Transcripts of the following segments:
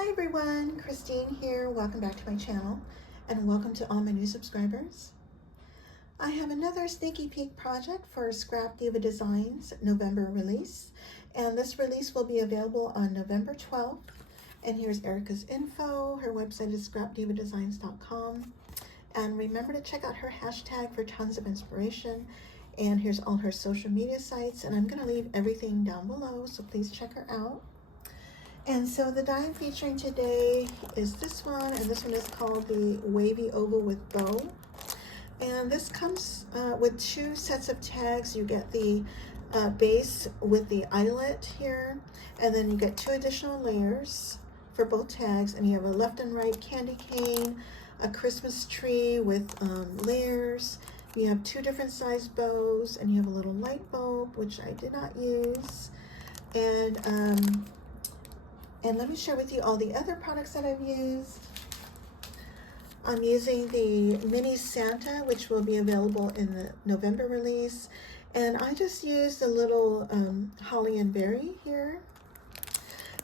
Hi everyone, Christine here. Welcome back to my channel and welcome to all my new subscribers. I have another sneaky peek project for Scrap Diva Designs November release, and this release will be available on November 12th. And here's Erica's info. Her website is scrapdivadesigns.com, and remember to check out her hashtag for tons of inspiration. And here's all her social media sites, and I'm going to leave everything down below, so please check her out. And so the die I'm featuring today is this one, and this one is called the Wavy Oval with Bow. And this comes with two sets of tags. You get the base with the eyelet here, and then you get two additional layers for both tags, and you have a left and right candy cane, a Christmas tree with layers. You have two different size bows, and you have a little light bulb, which I did not use. And let me share with you all the other products that I've used. I'm using the mini Santa, which will be available in the November release. And I just used a little holly and berry here.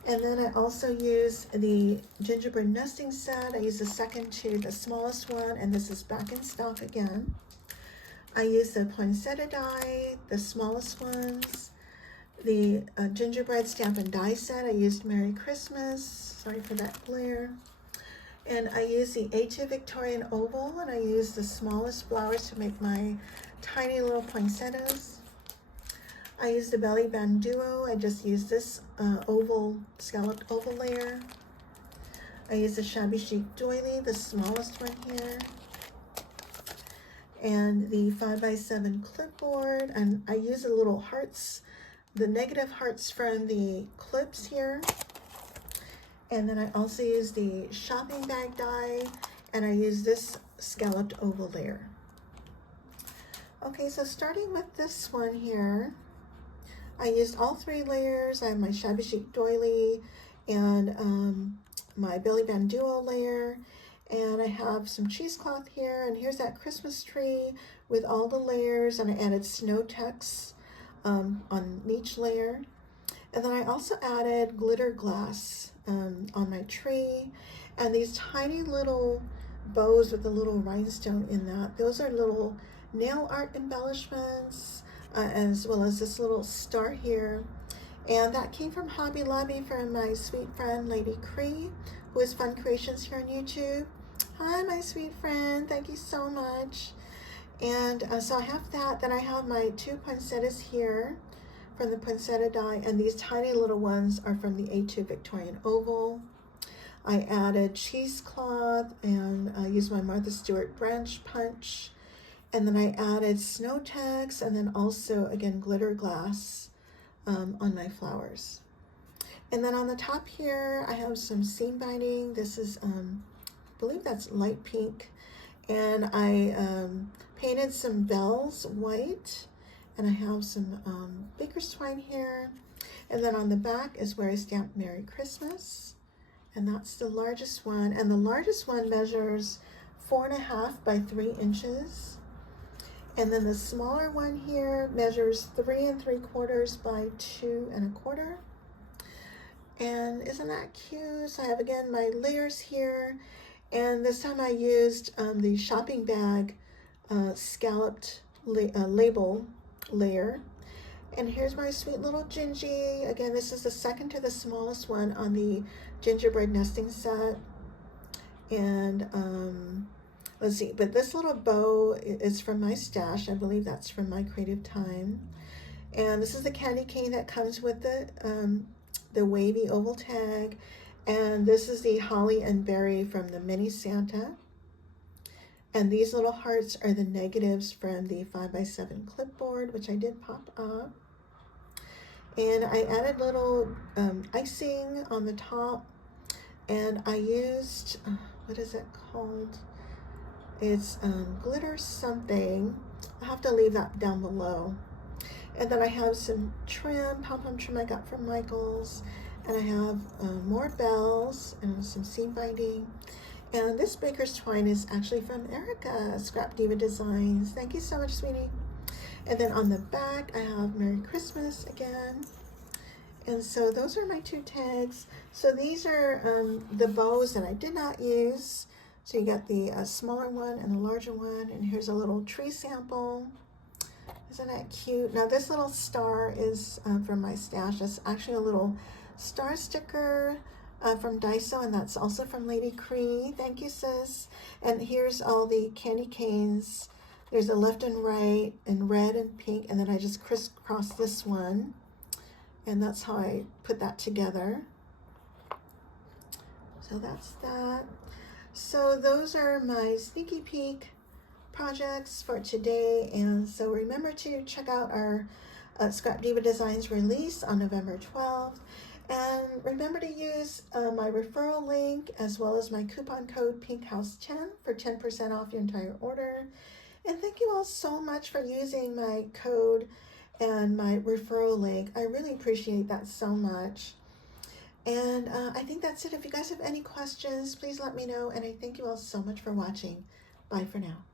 And then I also use the Gingerbread Nesting Set. I use the second to the smallest one, and this is back in stock again. I use the Poinsettia Die, the smallest ones. The Gingerbread Stamp Die set. I used Merry Christmas. Sorry for that glare. And I used the A2 Victorian Oval, and I used the smallest flowers to make my tiny little poinsettias. I used the Belly Band Duo. I just used this oval, scalloped oval layer. I used the Shabby Chic Doily, the smallest one here. And the 5x7 clipboard, and I use the little hearts, the negative hearts from the clips here. And then I also use the shopping bag die, and I use this scalloped oval layer. Okay, so starting with this one here, I used all three layers. I have my Shabby Chic Doily and my Belly Band Duo layer, and I have some cheesecloth here, and here's that Christmas tree with all the layers, and I added snow text on each layer. And then I also added glitter glass on my tree, and these tiny little bows with a little rhinestone in that. Those are little nail art embellishments, as well as this little star here. And that came from Hobby Lobby from my sweet friend Lady Cree, who is Fun Creations here on YouTube. Hi, my sweet friend, thank you so much. And so I have that. Then I have my two poinsettias here from the Poinsettia Die, and these tiny little ones are from the A2 Victorian Oval. I added cheesecloth, and I used my Martha Stewart branch punch. And then I added snow text, and then also, again, glitter glass on my flowers. And then on the top here, I have some seam binding. This is, I believe that's light pink. And I painted some bells white, and I have some baker's twine here. And then on the back is where I stamped Merry Christmas, and that's the largest one. And the largest one measures 4.5 by 3 inches. And then the smaller one here measures 3 3/4 by 2 1/4. And isn't that cute? So I have, again, my layers here. And this time I used the shopping bag scalloped label layer. And here's my sweet little Gingy. Again, this is the second to the smallest one on the Gingerbread Nesting Set. And let's see, but this little bow is from my stash. I believe that's from my creative time. And this is the candy cane that comes with the Wavy Oval tag. And this is the holly and berry from the mini Santa. And these little hearts are the negatives from the 5x7 clipboard, which I did pop up. And I added little icing on the top. And I used, what is it called? It's glitter something. I'll have to leave that down below. And then I have some trim, pom-pom trim I got from Michael's. And I have more bells and some seam binding. And this baker's twine is actually from Erica, Scrap Diva Designs. Thank you so much, sweetie. And then on the back, I have Merry Christmas again. And so those are my 2 tags. So these are the bows that I did not use. So you got the smaller one and the larger one. And here's a little tree sample. Isn't that cute? Now this little star is from my stash. It's actually a little star sticker from Daiso, and that's also from Lady Cree. Thank you, sis. And here's all the candy canes. There's a left and right and red and pink, and then I just crisscross this one. And that's how I put that together. So that's that. So those are my sneaky peek projects for today. And so remember to check out our Scrap Diva Designs release on November 12th. And remember to use my referral link as well as my coupon code PinkHouse10 for 10% off your entire order. And thank you all so much for using my code and my referral link. I really appreciate that so much. And I think that's it. If you guys have any questions, please let me know. And I thank you all so much for watching. Bye for now.